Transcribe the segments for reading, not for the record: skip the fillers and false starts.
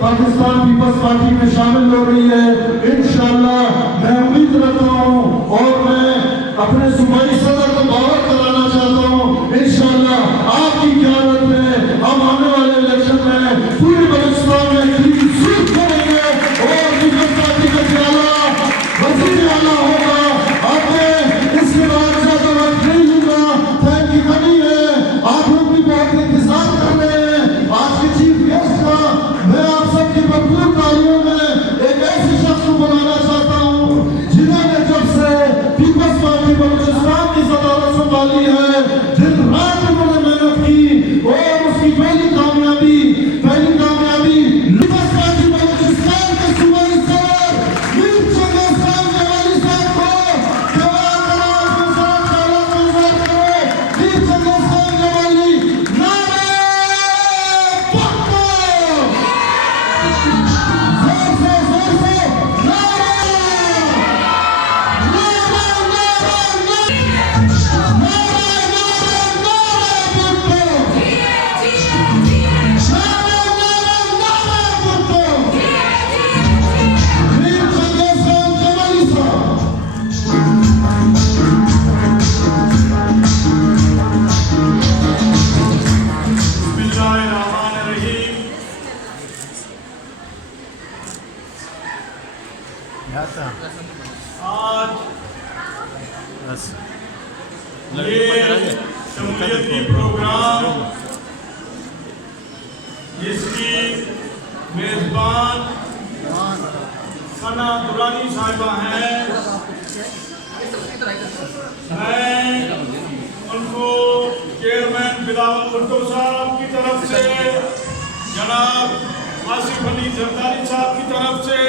Pakistan Peoples party میں شامل ہو رہی ہے. انشاءاللہ میں امید رکھتا ہوں اور میں اپنے صوبائی صدر کو دعوت کرانا چاہتا ہوں. انشاءاللہ آپ کی قیادت میں ہم آنے والے الیکشن میں پورے بلوچستان میں کلین سویپ کریں گے اور پیپلز پارٹی کا چہرہ وزیر اعلیٰ ہوگا. آپ نے اس کے بعد زیادہ وقت نہیں لوں گا، ٹائم کی کمی ہے، آپ لوگ بھی بہت انتظار کر رہے ہیں. آج کے چیف گیسٹ کا میں آپ سب کی بھرپور تالیوں میں ایک ایسے شخص کو بلانا چاہتا ہوں جنہوں نے جب سے پیپلز پارٹی بلوچستان کی صدارت سنبھالی ہے دن رات انہوں نے محنت کی اور اس کی پہلی کامیابی پیپلز پارٹی بلوچستان کے صوبائی صدر میر چنگیز خان جوالی صاحب کو جواب آواز کے ساتھ خیرات منظور کرو. میر چنگیز خان جوالی نعرہ یہ شمولیتی پروگرام جس کی میزبان ثنا درانی صاحبہ ہیں، میں ان کو چیئرمین بلاول بھٹو صاحب کی طرف سے، جناب آصف علی زرداری صاحب کی طرف سے،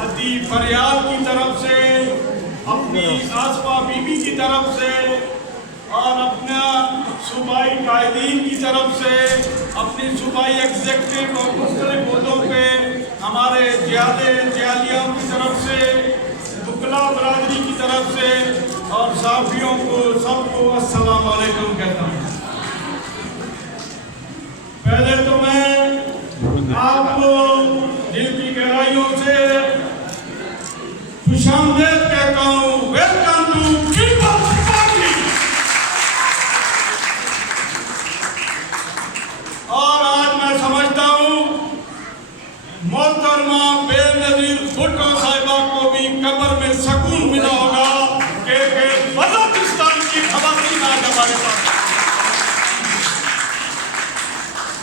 حدی فریاد کی طرف سے، اپنی آصفہ بی بی کی طرف سے اور اپنا صوبائی قائدین کی طرف سے، اپنی صوبائی ایگزیکٹو اور مختلف عہدوں پہ ہمارے جیالیوں کی طرف سے، وکلاء برادری کی طرف سے اور صحافیوں کو سب کو السلام علیکم کہتا ہوں. پہلے تو میں آپ کو دل کی گہرائیوں سے خوش آمدید کہتا ہوں. Welcome to Peoples Party. اور آج میں سمجھتا ہوں محترمہ بے نظیر بھٹو صاحبہ کو بھی قبر میں سکون ملا ہوگا کہ بلوچستان کی خواتین آج ہمارے پاس.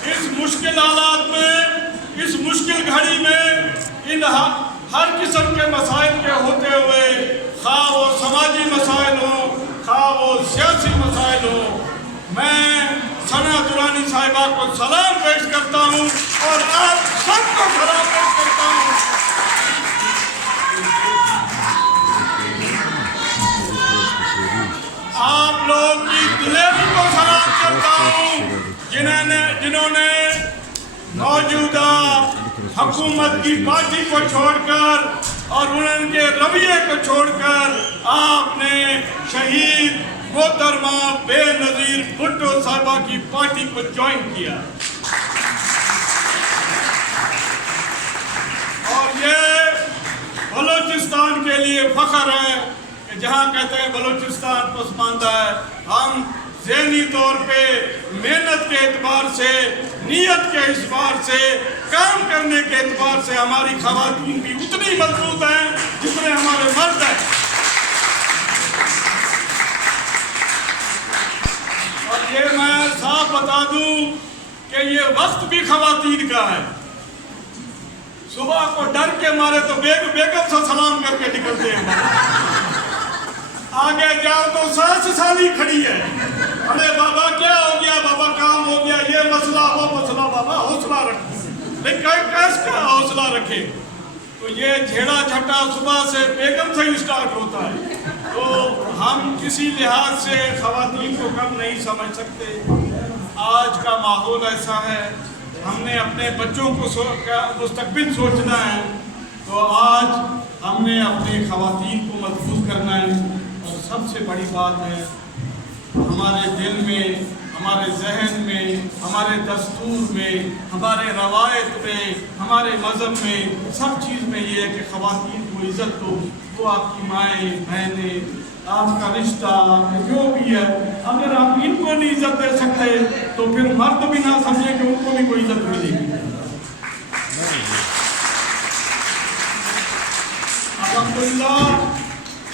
اس مشکل حالات میں، اس مشکل گھڑی میں، ان ہر قسم کے مسائل کے ہوتے ہوئے، خواہ وہ سماجی مسائل ہوں، خواہ وہ سیاسی مسائل ہوں، میں ثنا درانی صاحبہ کو سلام پیش کرتا ہوں اور آپ سب کو سلام پیش کرتا ہوں. آپ لوگ کی دلیری کو سلام کرتا ہوں جنہوں نے موجودہ حکومت کی پارٹی کو چھوڑ کر اور ان کے رویے کو چھوڑ کر آپ نے شہید محترمہ بے نظیر بھٹو صاحبہ کی پارٹی کو جوائن کیا. اور یہ بلوچستان کے لیے فخر ہے کہ جہاں کہتے ہیں بلوچستان پسماندہ ہے، ہم ذہنی طور پہ محنت کے اعتبار سے، نیت کے اعتبار سے، کام کرنے کے اعتبار سے ہماری خواتین بھی اتنی مضبوط ہیں جتنے ہمارے مرد ہیں. اور یہ میں صاف بتا دوں کہ یہ وقت بھی خواتین کا ہے. صبح کو ڈر کے مارے تو بیگم سے سلام کر کے نکلتے ہیں، آگے جاؤ تو ساس سالی کھڑی ہے، ارے بابا کیا ہو گیا، بابا کام ہو گیا، یہ مسئلہ وہ مسئلہ، بابا حوصلہ رکھو. لیکن کیس کا حوصلہ رکھے؟ تو یہ جھیڑا جھٹا صبح سے بیگم سے ہی سٹارٹ ہوتا ہے. تو ہم کسی لحاظ سے خواتین کو کم نہیں سمجھ سکتے. آج کا ماحول ایسا ہے، ہم نے اپنے بچوں کو مستقبل سوچنا ہے، تو آج ہم نے اپنی خواتین کو محفوظ کرنا ہے. اور سب سے بڑی بات ہے، ہمارے دل میں ہمارے ذہن میں، ہمارے دستور میں، ہمارے روایت میں، ہمارے مذہب میں، سب چیز میں یہ ہے کہ خواتین کو عزت دو. وہ آپ کی مائیں بہنیں، آپ کا رشتہ جو بھی ہے، اگر آپ ان کو نہیں عزت دے سکتے تو پھر مرد بھی نہ سمجھے کہ ان کو بھی کوئی عزت ملے گی. الحمدللہ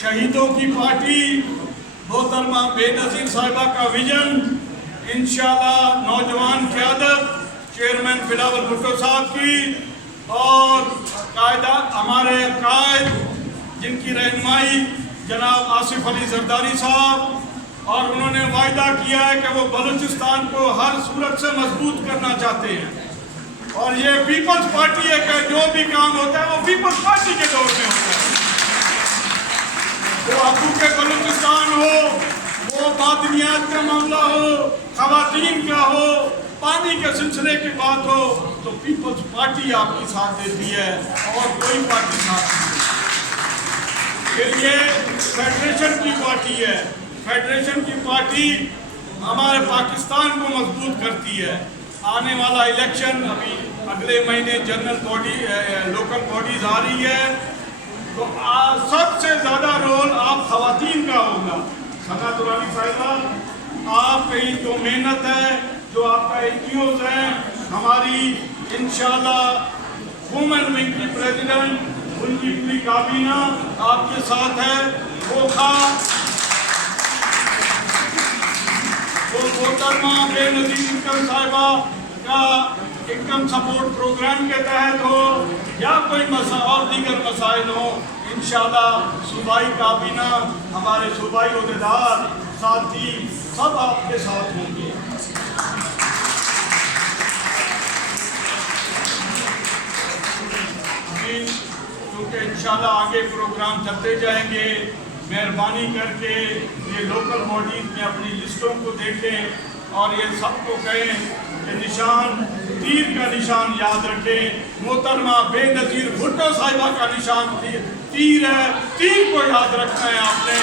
شہیدوں کی پارٹی محترمہ بے نظیر صاحبہ کا ویژن انشاءاللہ نوجوان قیادت چیئرمین بلاول بھٹو صاحب کی اور قائدہ ہمارے قائد جن کی رہنمائی جناب آصف علی زرداری صاحب، اور انہوں نے وعدہ کیا ہے کہ وہ بلوچستان کو ہر صورت سے مضبوط کرنا چاہتے ہیں. اور یہ پیپلز پارٹی ہے کہ جو بھی کام ہوتا ہے وہ پیپلز پارٹی کے دور میں ہوتا ہے. وہ ابو کے بلوچستان ہو، وہ معدنیات کا معاملہ ہو، خواتین کا ہو، پانی کے سلسلے کی بات ہو، تو پیپلز پارٹی آپ کی ساتھ دیتی ہے اور کوئی پارٹی ساتھ نہیں. پھر یہ فیڈریشن کی پارٹی ہے. فیڈریشن کی پارٹی ہمارے پاکستان کو مضبوط کرتی ہے. آنے والا الیکشن ابھی اگلے مہینے جنرل باڈی لوکل باڈیز آ رہی ہے، تو سب سے زیادہ رول آپ خواتین کا ہوگا. ثنا درانی صاحبہ، آپ کی جو محنت ہے، جو آپ کا NGOs ہیں، ہماری انشاءاللہ وومن ونگ کی پریزیڈنٹ، ان کی پوری کابینہ آپ کے ساتھ ہے. وہ محترمہ بے نظیر انکم صاحبہ کا انکم سپورٹ پروگرام کے تحت ہو یا کوئی اور دیگر مسائل ہو، انشاءاللہ صوبائی کابینہ، ہمارے صوبائی عہدیدار ساتھی سب آپ کے ساتھ ہوں گے. کیونکہ انشاءاللہ آگے پروگرام چلتے جائیں گے، مہربانی کر کے یہ لوکل باڈیز میں اپنی لسٹوں کو دیکھیں اور یہ سب کو کہیں کہ نشان تیر کا نشان یاد رکھیں. محترمہ بے نظیر بھٹو صاحبہ کا نشان تیر ہے، تیر کو یاد رکھنا ہے آپ نے.